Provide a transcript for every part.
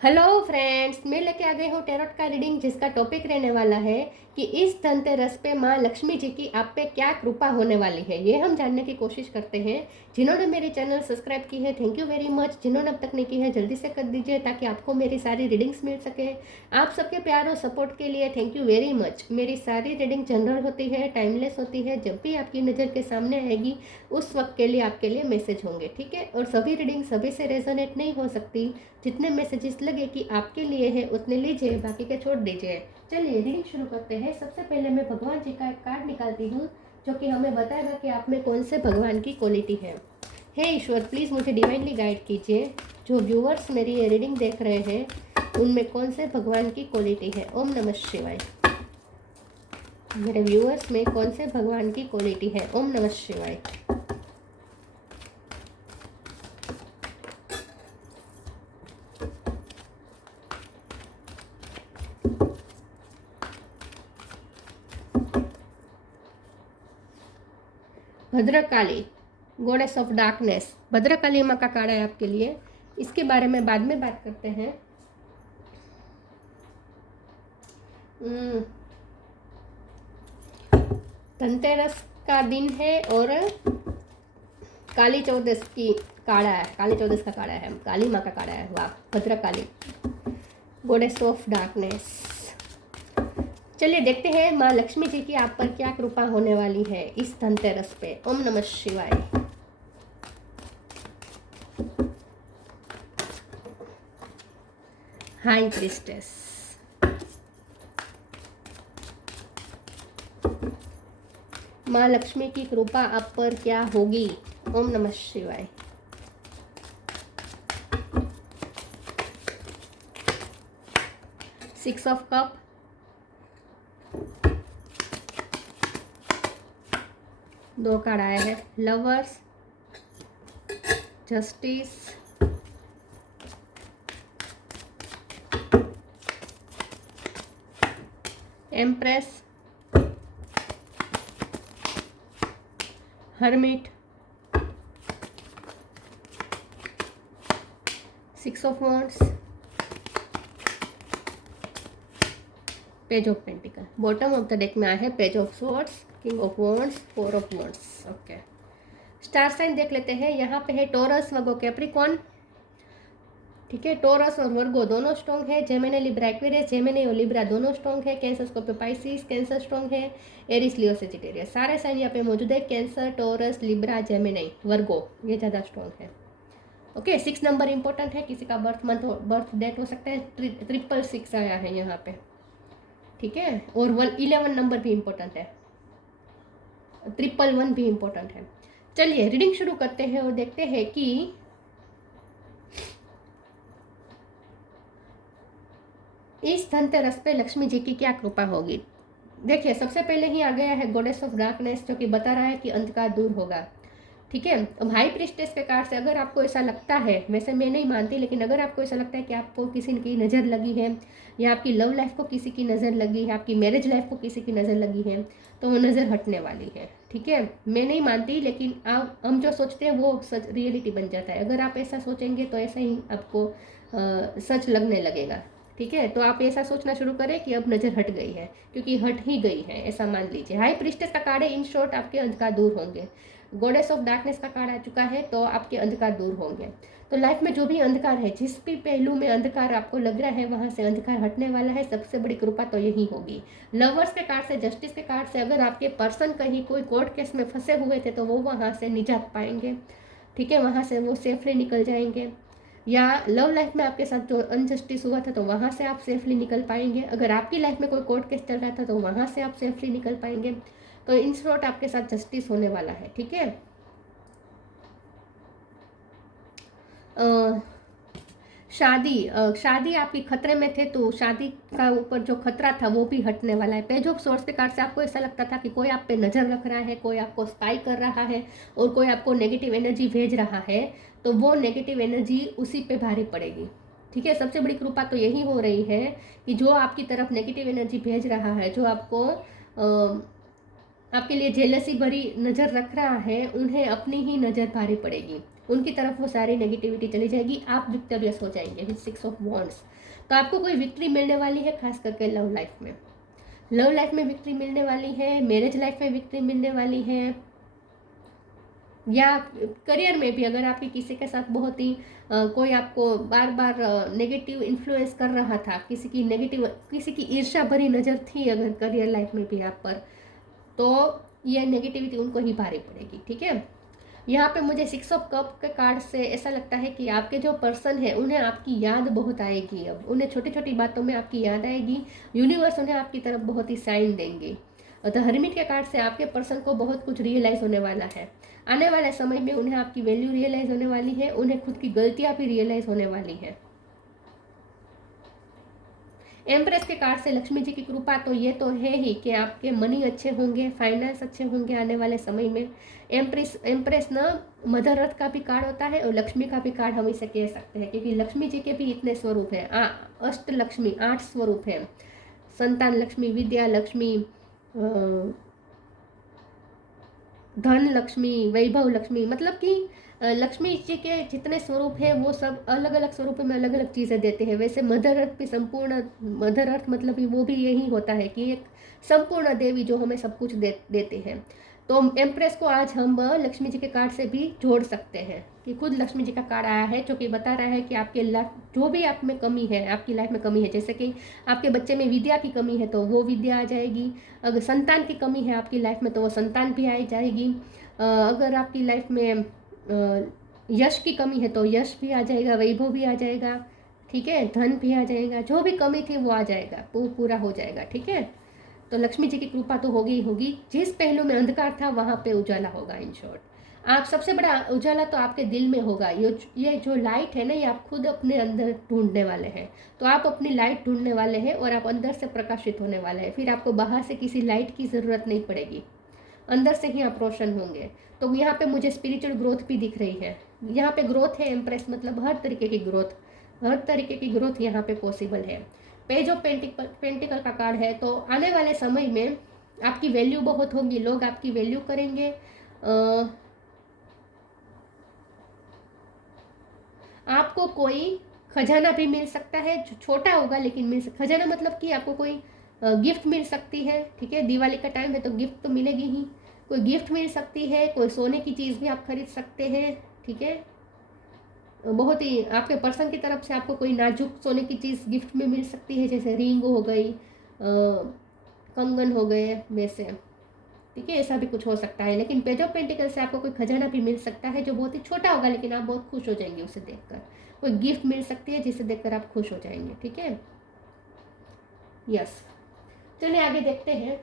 Hello friends, मैं लेके आ गई हूँ टैरोट का रीडिंग जिसका टॉपिक रहने वाला है कि इस धनतेरस पे माँ लक्ष्मी जी की आप पे क्या कृपा होने वाली है। ये हम जानने की कोशिश करते हैं। जिन्होंने मेरे चैनल सब्सक्राइब की है थैंक यू वेरी मच। जिन्होंने अब तक नहीं की है जल्दी से कर दीजिए ताकि आपको मेरी सारी रीडिंग्स मिल सके। आप सबके प्यार और सपोर्ट के लिए थैंक यू वेरी मच। मेरी सारी रीडिंग जनरल होती है, टाइमलेस होती है। जब भी आपकी नज़र के सामने आएगी उस वक्त के लिए आपके लिए मैसेज होंगे, ठीक है। और सभी रीडिंग सभी से रेजोनेट नहीं हो सकती। जितने मैसेजेस लगे कि आपके लिए है उतने लीजिए, बाकी के छोड़ दीजिए। चलिए रीडिंग शुरू करते हैं। सबसे पहले मैं भगवान जी का एक कार्ड निकालती हूँ जो कि हमें बताएगा कि आप में कौन से भगवान की क्वालिटी है। हे ईश्वर, प्लीज़ मुझे डिवाइनली गाइड कीजिए। जो व्यूअर्स मेरी ये रीडिंग देख रहे हैं उनमें कौन से भगवान की क्वालिटी है। ओम नमः शिवाय। मेरे व्यूअर्स में कौन से भगवान की क्वालिटी है। ओम नमः शिवाय। Bhadrakali, goddess of darkness. Bhadrakali माँ का कार्ड है आपके लिए। इसके बारे में बाद में बात करते हैं। धनतेरस का दिन है और काली चौदस की काड़ा है। काली चौदस का काड़ा है, काली माँ का काड़ा है। वाह, भद्रकाली, गॉडेस ऑफ डार्कनेस। चलिए देखते हैं माँ लक्ष्मी जी की आप पर क्या कृपा होने वाली है इस धनतेरस पे। ओम नमः शिवाय। High priestess. माँ लक्ष्मी की कृपा आप पर क्या होगी। ओम नमः शिवाय। सिक्स ऑफ कप, दो कार्ड आया है। Lovers, justice, empress, hermit, six of wands, page of pentacle. Bottom of the deck में आया है page of swords, king of wands, four of wands. Okay, star sign देख लेते हैं। यहाँ पे है टॉरस, वर्गो, कैप्रिकॉर्न, ठीक है। टॉरस और वर्गो दोनों स्ट्रॉन्ग है। जेमिनी, लिब्रा, एक्वेरियस, जेमिनी और लिब्रा दोनों स्ट्रॉन्ग है। Cancer, Scorpio, Pisces, cancer strong है। एरिस, लियो, सेजिटेरियस सारे साइन यहाँ पे मौजूद है। कैंसर, टॉरस, लिब्रा, जेमिनी, वर्गो ये ज़्यादा स्ट्रॉन्ग है। ओके, 6 नंबर इंपॉर्टेंट है। किसी का बर्थ मंथ बर्थ डेट हो सकता है। 666 आया है यहाँ पे, ठीक है। और 11 नंबर भी इम्पोर्टेंट है। 111 भी इम्पोर्टेंट है। चलिए रीडिंग शुरू करते हैं और देखते हैं कि इस धनतेरस पे लक्ष्मी जी की क्या कृपा होगी। देखिए, सबसे पहले ही आ गया है गॉडेस ऑफ डार्कनेस जो कि बता रहा है कि अंधकार दूर होगा, ठीक है। अब हाई प्रिस्टेस के कार्ड से अगर आपको ऐसा लगता है, वैसे मैं नहीं मानती, लेकिन अगर आपको ऐसा लगता है कि आपको किसी की नज़र लगी है या आपकी लव लाइफ को किसी की नज़र लगी है, आपकी मैरिज लाइफ को किसी की नज़र लगी है, तो वो नज़र हटने वाली है, ठीक है। मैं नहीं मानती, लेकिन आप हम जो सोचते हैं वो सच रियलिटी बन जाता है। अगर आप ऐसा सोचेंगे तो ऐसा ही आपको सच लगने लगेगा, ठीक है। तो आप ऐसा सोचना शुरू करें कि अब नज़र हट गई है, क्योंकि हट ही गई है, ऐसा मान लीजिए। हाई प्रिस्टेस का कार्ड है, इन शॉर्ट आपके अंधकार दूर होंगे। गॉडेस ऑफ डार्कनेस का कार्ड आ चुका है, तो आपके अंधकार दूर होंगे। तो लाइफ में जो भी अंधकार है, जिस भी पहलू में अंधकार आपको लग रहा है, वहां से अंधकार हटने वाला है। सबसे बड़ी कृपा तो यही होगी। लवर्स के कार्ड से, जस्टिस के कार्ड से, अगर आपके पर्सन कहीं कोई कोर्ट केस में फंसे हुए थे तो वो वहां से निजात पाएंगे, ठीक है। वहां से वो सेफली निकल जाएंगे। या लव लाइफ में आपके साथ जो अनजस्टिस हुआ था तो वहां से आप सेफली निकल पाएंगे। अगर आपकी लाइफ में कोई कोर्ट केस चल रहा था तो वहां से आप सेफली निकल पाएंगे। तो इन शॉर्ट आपके साथ जस्टिस होने वाला है, ठीक है। शादी आपकी खतरे में थे, तो शादी का ऊपर जो खतरा था वो भी हटने वाला है। पेज ऑफ सोर्स के कार्ड से आपको ऐसा लगता था कि कोई आप पे नज़र रख रहा है, कोई आपको स्पाई कर रहा है और कोई आपको नेगेटिव एनर्जी भेज रहा है, तो वो नेगेटिव एनर्जी उसी पे भारी पड़ेगी, ठीक है। सबसे बड़ी कृपा तो यही हो रही है कि जो आपकी तरफ नेगेटिव एनर्जी भेज रहा है, जो आपको आपके लिए जेलसी भरी नज़र रख रहा है, उन्हें अपनी ही नज़र भारी पड़ेगी, उनकी तरफ वो सारी नेगेटिविटी चली जाएगी, आप विक्टोरियस हो जाएंगे विद 6 ऑफ वॉन्ड्स। तो आपको कोई विक्ट्री मिलने वाली है, खास करके लव लाइफ में। लव लाइफ में विक्ट्री मिलने वाली है, मैरिज लाइफ में विक्ट्री मिलने वाली है, या करियर में भी अगर आपकी किसी के साथ बहुत ही कोई आपको बार बार नेगेटिव इन्फ्लुएंस कर रहा था, किसी की ईर्ष्या भरी नज़र थी अगर करियर लाइफ में भी आप पर, तो ये नेगेटिविटी उनको ही भारी पड़ेगी। ठीक है, यहाँ पे मुझे 6 ऑफ कप के कार्ड से ऐसा लगता है कि आपके जो पर्सन है उन्हें आपकी याद बहुत आएगी, अब उन्हें छोटी छोटी बातों में आपकी याद आएगी, यूनिवर्स उन्हें आपकी तरफ बहुत ही साइन देंगे। द हर्मिट के कार्ड से आपके पर्सन को बहुत कुछ रियलाइज़ होने वाला है, आने वाले समय में उन्हें आपकी वैल्यू रियलाइज़ होने वाली है, उन्हें खुद की गलतियाँ भी रियलाइज़ होने वाली है। एम्प्रेस के कार्ड से लक्ष्मी जी की कृपा तो ये तो है ही कि आपके मनी अच्छे होंगे, फाइनेंस अच्छे होंगे आने वाले समय में। एम्प्रेस ना मदर अर्थ का भी कार्ड होता है और लक्ष्मी का भी कार्ड हम इसे कह सकते हैं, क्योंकि लक्ष्मी जी के भी इतने स्वरूप हैं, अष्ट लक्ष्मी 8 स्वरूप हैं, संतान लक्ष्मी, विद्या लक्ष्मी, धन लक्ष्मी, वैभव लक्ष्मी, मतलब कि लक्ष्मी जी के जितने स्वरूप हैं वो सब अलग अलग स्वरूपों में अलग अलग चीज़ें देते हैं। वैसे मदर अर्थ भी संपूर्ण, मदर अर्थ मतलब वो भी यही होता है कि एक संपूर्ण देवी जो हमें सब कुछ देते हैं। तो एम्प्रेस को आज हम लक्ष्मी जी के कार्ड से भी जोड़ सकते हैं कि खुद लक्ष्मी जी का कार्ड आया है जो कि बता रहा है कि आपके जो भी आप में कमी है, आपकी लाइफ में कमी है, जैसे कि आपके बच्चे में विद्या की कमी है तो वो विद्या आ जाएगी, अगर संतान की कमी है आपकी लाइफ में तो वो संतान भी आ जाएगी, अगर आपकी लाइफ में यश की कमी है तो यश भी आ जाएगा, वैभव भी आ जाएगा, ठीक है, धन भी आ जाएगा, जो भी कमी थी वो आ जाएगा, वो पूरा हो जाएगा। ठीक है, तो लक्ष्मी जी की कृपा तो होगी ही होगी, जिस पहलू में अंधकार था वहाँ पे उजाला होगा। इन शॉर्ट, आप सबसे बड़ा उजाला तो आपके दिल में होगा। ये जो लाइट है ना, ये आप खुद अपने अंदर ढूंढने वाले हैं, तो आप अपनी लाइट ढूंढने वाले हैं और आप अंदर से प्रकाशित होने वाले हैं, फिर आपको बाहर से किसी लाइट की ज़रूरत नहीं पड़ेगी, अंदर से ही आप रोशन होंगे। तो यहाँ पे मुझे स्पिरिचुअल ग्रोथ भी दिख रही है, यहाँ पे ग्रोथ है एम्प्रेस, मतलब हर तरीके की ग्रोथ, हर तरीके की ग्रोथ यहाँ पे पॉसिबल है। पेज ऑफ पेंटिकल का कार्ड है, तो आने वाले समय में आपकी वैल्यू बहुत होगी, लोग आपकी वैल्यू करेंगे। आपको कोई खजाना भी मिल सकता है, जो छोटा होगा लेकिन मिल सकता, खजाना मतलब कि आपको कोई गिफ्ट मिल सकती है। ठीक है, दिवाली का टाइम है तो गिफ्ट तो मिलेगी ही, कोई गिफ्ट मिल सकती है, कोई सोने की चीज़ भी आप खरीद सकते हैं। ठीक है, बहुत ही आपके पर्सन की तरफ से आपको कोई नाजुक सोने की चीज़ गिफ्ट में मिल सकती है, जैसे रिंग हो गई, कंगन हो गए वैसे। ठीक है, ऐसा भी कुछ हो सकता है, लेकिन पेज ऑफ पेंटिकल से आपको कोई खजाना भी मिल सकता है जो बहुत ही छोटा होगा, लेकिन आप बहुत खुश हो जाएंगे उसे देखकर। कोई गिफ्ट मिल सकती है जिसे देखकर आप खुश हो जाएंगे। ठीक है, यस, चलिए आगे देखते हैं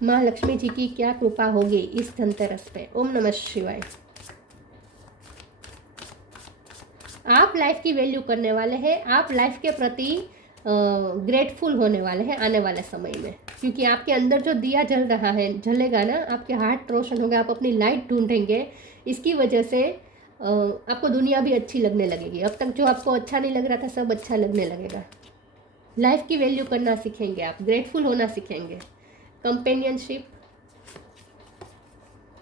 माँ लक्ष्मी जी की क्या कृपा होगी इस धनतेरस पे। ओम नमः शिवाय। आप लाइफ की वैल्यू करने वाले हैं, आप लाइफ के प्रति ग्रेटफुल होने वाले हैं आने वाले समय में, क्योंकि आपके अंदर जो दिया जल रहा है, जलेगा ना, आपके हार्ट रोशन होगा, आप अपनी लाइट ढूंढेंगे, इसकी वजह से आपको दुनिया भी अच्छी लगने लगेगी। अब तक जो आपको अच्छा नहीं लग रहा था सब अच्छा लगने लगेगा। लाइफ की वैल्यू करना सीखेंगे आप, ग्रेटफुल होना सीखेंगे। Companionship,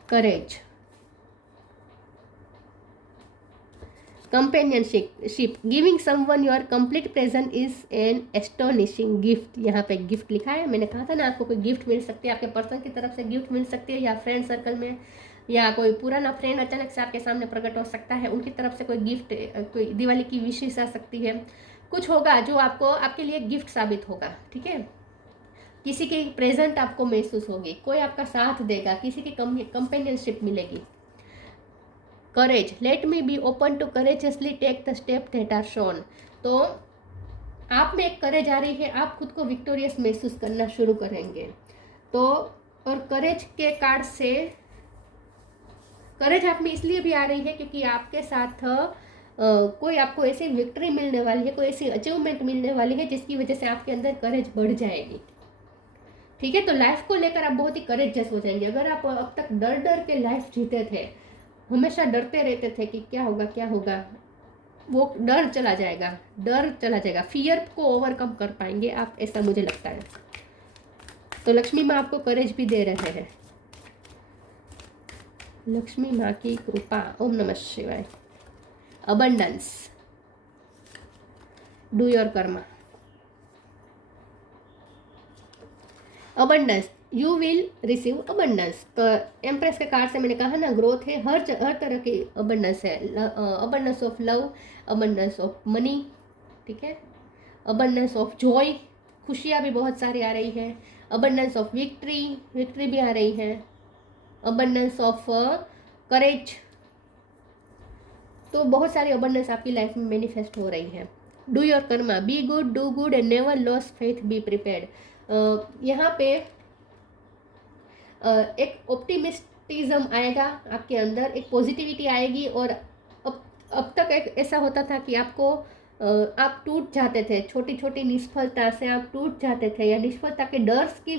courage, companionship, giving someone your complete present is an astonishing gift. यहाँ पे गिफ्ट लिखा है, मैंने कहा था ना आपको कोई गिफ्ट मिल सकती है, आपके पर्सन की तरफ से गिफ्ट मिल सकती है, या फ्रेंड सर्कल में, या कोई पुराना फ्रेंड अचानक से आपके सामने प्रकट हो सकता है, उनकी तरफ से कोई गिफ्ट, कोई दिवाली की विशेष आ सकती है, कुछ होगा जो आपको आपके लिए गिफ्ट साबित होगा। ठीक है, किसी की प्रेजेंट आपको महसूस होगी, कोई आपका साथ देगा, किसी की कंपेनियनशिप मिलेगी। Courage, let me be open to courageously take the step that are shown. तो आप में एक करेज आ रही है, आप खुद को विक्टोरियस महसूस करना शुरू करेंगे। तो और करेज के कार्ड से, करेज आप में इसलिए भी आ रही है क्योंकि आपके साथ कोई आपको ऐसी विक्ट्री मिलने वाली है, कोई ऐसी अचीवमेंट मिलने वाली है जिसकी वजह से आपके अंदर करेज बढ़ जाएगी। ठीक है, तो लाइफ को लेकर आप बहुत ही करेजियस हो जाएंगे। अगर आप अब तक डर डर के लाइफ जीते थे, हमेशा डरते रहते थे कि क्या होगा क्या होगा, वो डर चला जाएगा, डर चला जाएगा, फियर को ओवरकम कर पाएंगे आप, ऐसा मुझे लगता है। तो लक्ष्मी माँ आपको करेज भी दे रहे हैं। लक्ष्मी माँ की कृपा। ओम नमः शिवाय। Abundance, do your Karma. Abundance, you will receive abundance. तो एम्प्रेस के कार्ड से मैंने कहा ना, ग्रोथ है, हर तरह की अबंडेंस है। Abundance of love, abundance of money, ठीक है, अबंडेंस ऑफ जॉय, खुशियाँ भी बहुत सारी आ रही है। अबंडेंस ऑफ विक्ट्री, विक्ट्री भी आ रही है। अबंडेंस ऑफ करेज, तो बहुत सारी अबंडेंस आपकी लाइफ में मैनिफेस्ट हो रही है। Do your Karma, be good, do good and never loss faith, be prepared. यहाँ पे एक ऑप्टिमिस्टिज्म आएगा आपके अंदर, एक पॉजिटिविटी आएगी। और अब तक एक ऐसा होता था कि आपको आप टूट जाते थे, छोटी छोटी निष्फलता से आप टूट जाते थे, या निष्फलता के डर की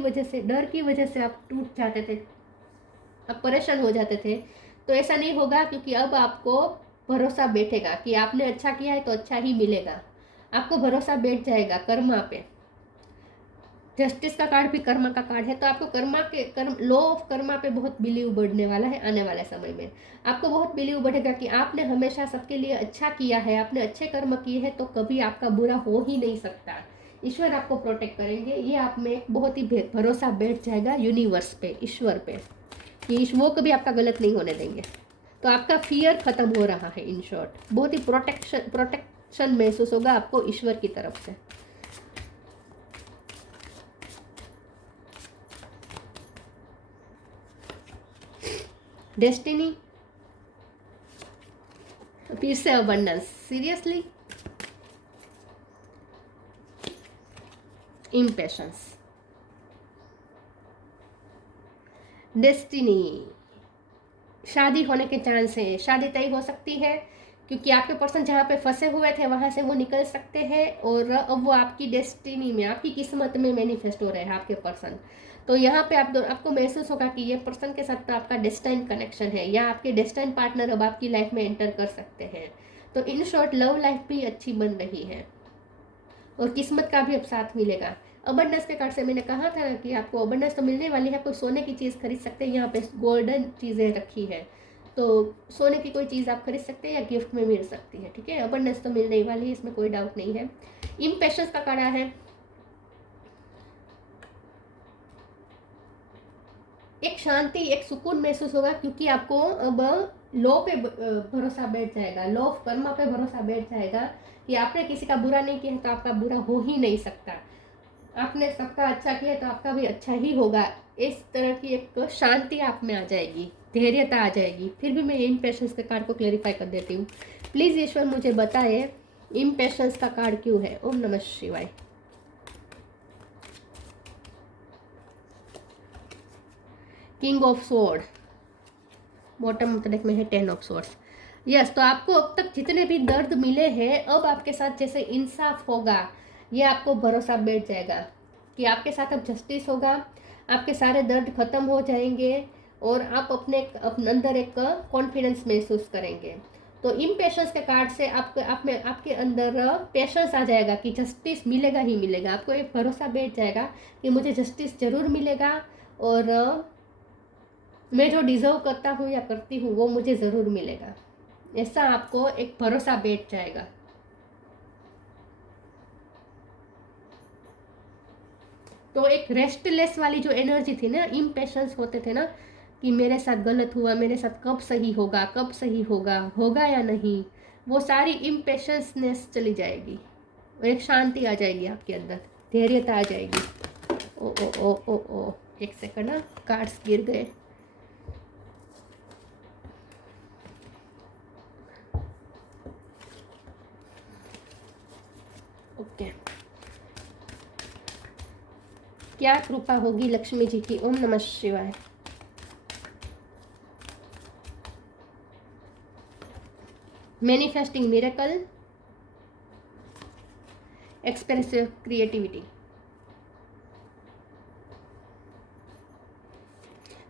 वजह से आप टूट जाते थे, आप परेशान हो जाते थे। तो ऐसा नहीं होगा, क्योंकि अब आपको भरोसा बैठेगा कि आपने अच्छा किया है तो अच्छा ही मिलेगा। आपको भरोसा बैठ जाएगा कर्मा पे। जस्टिस का कार्ड भी कर्मा का कार्ड है, तो आपको लॉ ऑफ कर्मा पे बहुत बिलीव बढ़ने वाला है। आने वाले समय में आपको बहुत बिलीव बढ़ेगा कि आपने हमेशा सबके लिए अच्छा किया है, आपने अच्छे कर्म किए हैं, तो कभी आपका बुरा हो ही नहीं सकता। ईश्वर आपको प्रोटेक्ट करेंगे, ये आप में एक बहुत ही भरोसा बैठ जाएगा यूनिवर्स पे, ईश्वर पे, कि वो कभी आपका गलत नहीं होने देंगे। तो आपका फियर खत्म हो रहा है। इन शॉर्ट, बहुत ही प्रोटेक्शन महसूस होगा आपको ईश्वर की तरफ से। डेस्टिनी, फिर से अबंडेंस, सीरियसली, इम्पेशंस, डेस्टिनी, शादी होने के चांस है, शादी तय हो सकती है, क्योंकि आपके पर्सन जहाँ पे फंसे हुए थे वहाँ से वो निकल सकते हैं, और अब वो आपकी डेस्टिनी में, आपकी किस्मत में मैनिफेस्ट हो रहे हैं आपके पर्सन। तो यहाँ पे आपको महसूस होगा कि ये पर्सन के साथ तो आपका डेस्टाइन कनेक्शन है, या आपके डेस्टाइन पार्टनर अब आपकी लाइफ में एंटर कर सकते हैं। तो इन शॉर्ट, लव लाइफ भी अच्छी बन रही है, और किस्मत का भी अब साथ मिलेगा। अबंडेंस के कार्ड से मैंने कहा था कि आपको अबंडेंस तो मिलने वाली है। कोई सोने की चीज़ खरीद सकते हैं, यहाँ पे गोल्डन चीज़ें रखी है, तो सोने की कोई चीज़ आप खरीद सकते हैं या गिफ्ट में मिल सकती है, ठीक है। अबंडेंस तो मिलने वाली है, इसमें कोई डाउट नहीं है। इम्पेशंस का कार्ड है, एक शांति, एक सुकून महसूस होगा, क्योंकि आपको अब लॉ पे भरोसा बैठ जाएगा, लॉ ऑफ कर्मा पे भरोसा बैठ जाएगा कि आपने किसी का बुरा नहीं किया है तो आपका बुरा हो ही नहीं सकता, आपने सबका अच्छा किया तो आपका भी अच्छा ही होगा। इस तरह की एक शांति आप में आ जाएगी, धैर्यता आ जाएगी। फिर भी मैं इम्पेशंस के कार्ड को क्लेरिफाई कर देती हूँ। प्लीज़ ईश्वर मुझे बताए इम्पेशंस का कार्ड क्यों है। ओम नमः शिवाय। King of sword, bottom deck में है 10 ऑफ स्वॉर्ड्स। यस, तो आपको अब तक जितने भी दर्द मिले हैं, अब आपके साथ जैसे इंसाफ होगा, ये आपको भरोसा बैठ जाएगा कि आपके साथ अब जस्टिस होगा, आपके सारे दर्द खत्म हो जाएंगे, और आप अपने अंदर एक कॉन्फिडेंस महसूस करेंगे। तो इम्पेशंस के कार्ड से आपके अंदर पेशेंस आ जाएगा कि जस्टिस मिलेगा ही मिलेगा। आपको एक भरोसा बैठ जाएगा कि मुझे जस्टिस जरूर मिलेगा, और मैं जो डिजर्व करता हूँ या करती हूँ वो मुझे ज़रूर मिलेगा। ऐसा आपको एक भरोसा बैठ जाएगा। तो एक रेस्टलेस वाली जो एनर्जी थी ना, इम्पेशंस होते थे ना कि मेरे साथ गलत हुआ, मेरे साथ कब सही होगा, कब सही होगा, होगा या नहीं, वो सारी इम्पेशंसनेस चली जाएगी, और एक शांति आ जाएगी आपके अंदर, धैर्यता आ जाएगी। ओ ओ ओ ओ ओ, एक सेकंड ना, कार्ड्स गिर गए। ओके, क्या कृपा होगी लक्ष्मी जी की। ओम नमः शिवाय। Manifesting miracle, expensive creativity.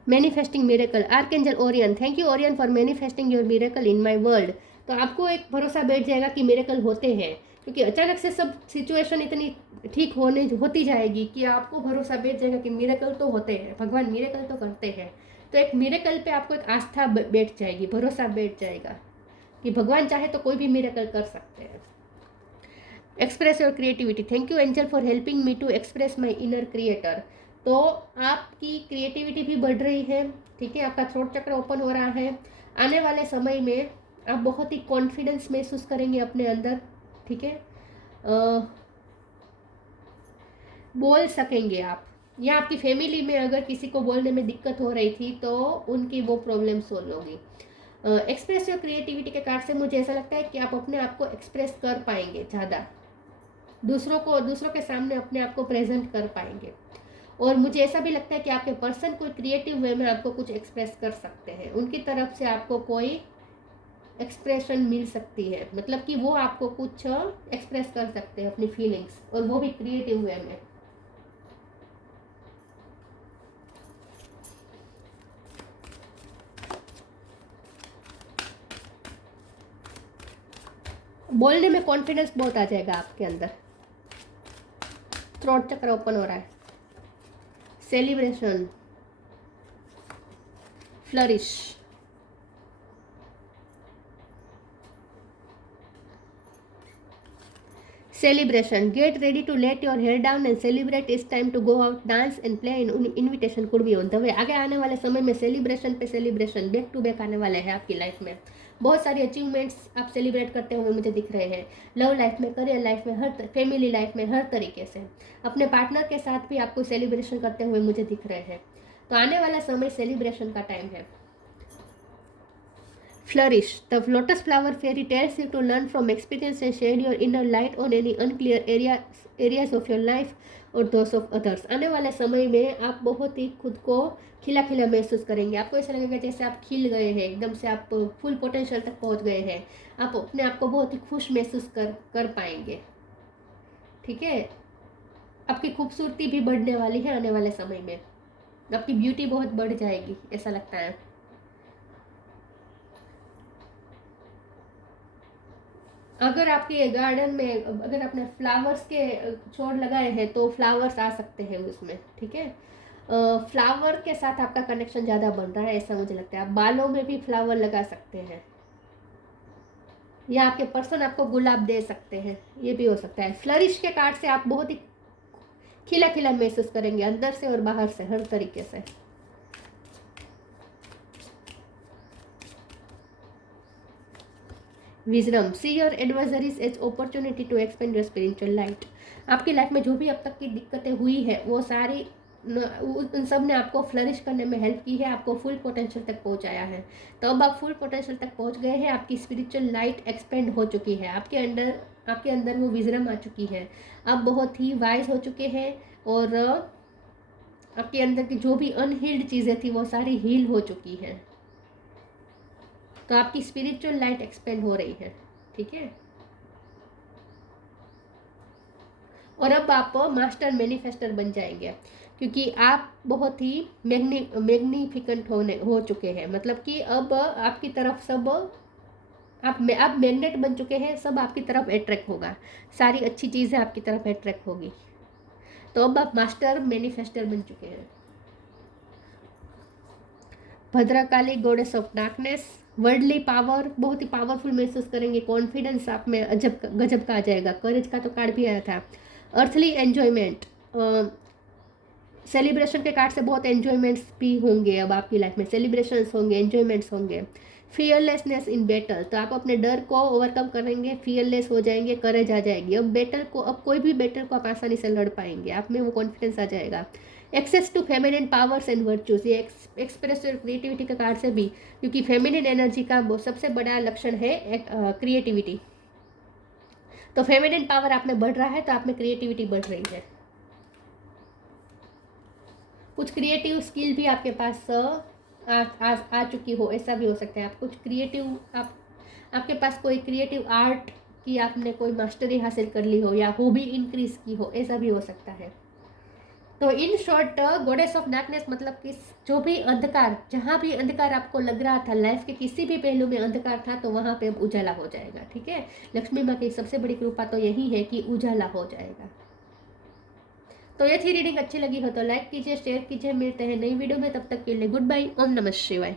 Manifesting miracle, archangel Orion, thank you Orion for manifesting your miracle in my world. तो आपको एक भरोसा बैठ जाएगा कि मिरेकल होते हैं, क्योंकि अचानक से सब सिचुएशन इतनी ठीक होती जाएगी कि आपको भरोसा बैठ जाएगा कि मिरेकल तो होते हैं, भगवान मिरेकल तो करते हैं। तो तो एक मिरेकल पे आपको एक आस्था बैठ जाएगी, भरोसा बैठ जाएगा कि भगवान चाहे तो कोई भी मिरेकल कर सकते हैं। Express your creativity. Thank you angel for helping me to express my inner creator. तो आपकी क्रिएटिविटी भी बढ़ रही है, ठीक है, आपका थ्रोट चक्र ओपन हो रहा है। आने वाले समय में आप बहुत ही कॉन्फिडेंस महसूस करेंगे अपने अंदर, ठीक है, बोल सकेंगे आप, या आपकी फैमिली में अगर किसी को बोलने में दिक्कत हो रही थी तो उनकी वो प्रॉब्लम सोल्व होगी। एक्सप्रेस योर क्रिएटिविटी के कार्ड से मुझे ऐसा लगता है कि आप अपने आप को एक्सप्रेस कर पाएंगे, ज़्यादा दूसरों के सामने अपने आप को प्रेजेंट कर पाएंगे। और मुझे ऐसा भी लगता है कि आपके पर्सन कोई क्रिएटिव वे में आपको कुछ एक्सप्रेस कर सकते हैं, उनकी तरफ से आपको कोई एक्सप्रेशन मिल सकती है, मतलब कि वो आपको कुछ एक्सप्रेस कर सकते हैं अपनी फीलिंग्स, और वो भी क्रिएटिव वे में। बोलने में कॉन्फिडेंस बहुत आ जाएगा आपके अंदर। थ्रोट चक्र ओपन हो रहा है। Celebration, flourish, celebration, get ready to let your hair down and celebrate. It's time to go out, dance and play. Invitation could be on the way. आगे आने वाले समय में सेलिब्रेशन पे सेलिब्रेशन बैक टू बैक आने वाले हैं आपकी लाइफ में। बहुत सारी अचीवमेंट्स आप सेलिब्रेट करते हुए मुझे दिख रहे हैं, लव लाइफ में, करियर लाइफ में, हर फैमिली लाइफ में, हर तरीके से। अपने पार्टनर के साथ भी आपको सेलिब्रेशन करते हुए मुझे दिख रहे हैं। तो आने वाला समय सेलिब्रेशन का टाइम है। Flourish. The lotus flower fairy tells you to learn from experience and shed your inner light on any unclear areas of your life और those of others. आने वाले समय में आप बहुत ही खुद को खिला खिला महसूस करेंगे। आपको ऐसा लगेगा जैसे आप खिल गए हैं, एकदम से आप फुल पोटेंशियल तक पहुंच गए हैं। आप अपने आप को बहुत ही खुश महसूस कर पाएंगे, ठीक है। आपकी खूबसूरती भी बढ़ने वाली है आने वाले समय में, आपकी ब्यूटी बहुत बढ़ जाएगी, ऐसा लगता है। अगर आपके गार्डन में अगर आपने फ्लावर्स के छोड़ लगाए हैं तो फ्लावर्स आ सकते हैं उसमें, ठीक है। फ्लावर के साथ आपका कनेक्शन ज़्यादा बन रहा है, ऐसा मुझे लगता है। आप बालों में भी फ्लावर लगा सकते हैं, या आपके पर्सन आपको गुलाब दे सकते हैं, ये भी हो सकता है। फ्लरिश के कार्ड से आप बहुत ही खिला खिला महसूस करेंगे, अंदर से और बाहर से, हर तरीके से। Wisdom, see your advisories as opportunity to expand your spiritual light. आपकी लाइफ में जो भी अब तक की दिक्कतें हुई है वो सारी उन सब ने आपको फ्लरिश करने में हेल्प की है, आपको फुल पोटेंशियल तक पहुंचाया है। तो अब आप फुल पोटेंशियल तक पहुंच गए हैं, आपकी स्पिरिचुअल लाइट एक्सपेंड हो चुकी है, आपके अंदर वो विजडम आ चुकी है, आप बहुत ही वाइज हो चुके हैं, और आपके अंदर की जो भी अनहील्ड चीज़ें थी वो सारी हील हो चुकी हैं। तो आपकी स्पिरिचुअल लाइट एक्सपेंड हो रही है, ठीक है। और अब आप मास्टर मैनिफेस्टर बन जाएंगे, क्योंकि आप बहुत ही मैग्निफिकेंट हो चुके हैं। मतलब कि अब आपकी तरफ सब आप मैग्नेट बन चुके हैं, सब आपकी तरफ अट्रैक्ट होगा, सारी अच्छी चीज़ें आपकी तरफ अट्रैक्ट होगी। तो अब आप मास्टर मैनिफेस्टर बन चुके हैं। Bhadrakali, goddess of darkness, worldly power, बहुत ही पावरफुल महसूस करेंगे, कॉन्फिडेंस आप में गजब का आ जाएगा। करेज का तो कार्ड भी आया था। अर्थली एन्जॉयमेंट, सेलिब्रेशन के कार्ड से बहुत एन्जॉयमेंट्स भी होंगे अब आपकी लाइफ में, सेलिब्रेशंस होंगे, एन्जॉयमेंट्स होंगे। फियरलेसनेस इन बैटल, तो आप अपने डर को ओवरकम करेंगे, फियरलेस हो जाएंगे, करेज आ जाएगी। अब कोई भी बैटल को आप आसानी से लड़ पाएंगे, आप में वो कॉन्फिडेंस आ जाएगा। Access to feminine powers and virtues, ये एक्सप्रेस क्रिएटिविटी के कार्ड से भी, क्योंकि फेमिनिन एनर्जी का सबसे बड़ा लक्षण है क्रिएटिविटी। तो फेमिनिन पावर आप में बढ़ रहा है तो आप में क्रिएटिविटी बढ़ रही है। कुछ क्रिएटिव स्किल भी आपके पास आ चुकी हो, ऐसा भी हो सकता है। आप कुछ क्रिएटिव आपके पास कोई क्रिएटिव आर्ट की आपने कोई मास्टरी हासिल कर ली हो, या हॉबी इंक्रीज की हो, ऐसा भी हो सकता है। तो in short, goddess of darkness मतलब कि जो भी अंधकार, जहाँ भी अंधकार आपको लग रहा था, लाइफ के किसी भी पहलू में अंधकार था, तो वहाँ पे अब उजाला हो जाएगा, ठीक है। लक्ष्मी माँ की सबसे बड़ी कृपा तो यही है कि उजाला हो जाएगा। तो ये थी रीडिंग अच्छी लगी हो तो लाइक कीजिए, शेयर कीजिए। मिलते हैं नई वीडियो में, तब तक के लिए गुड बाय। ओम नमः शिवाय।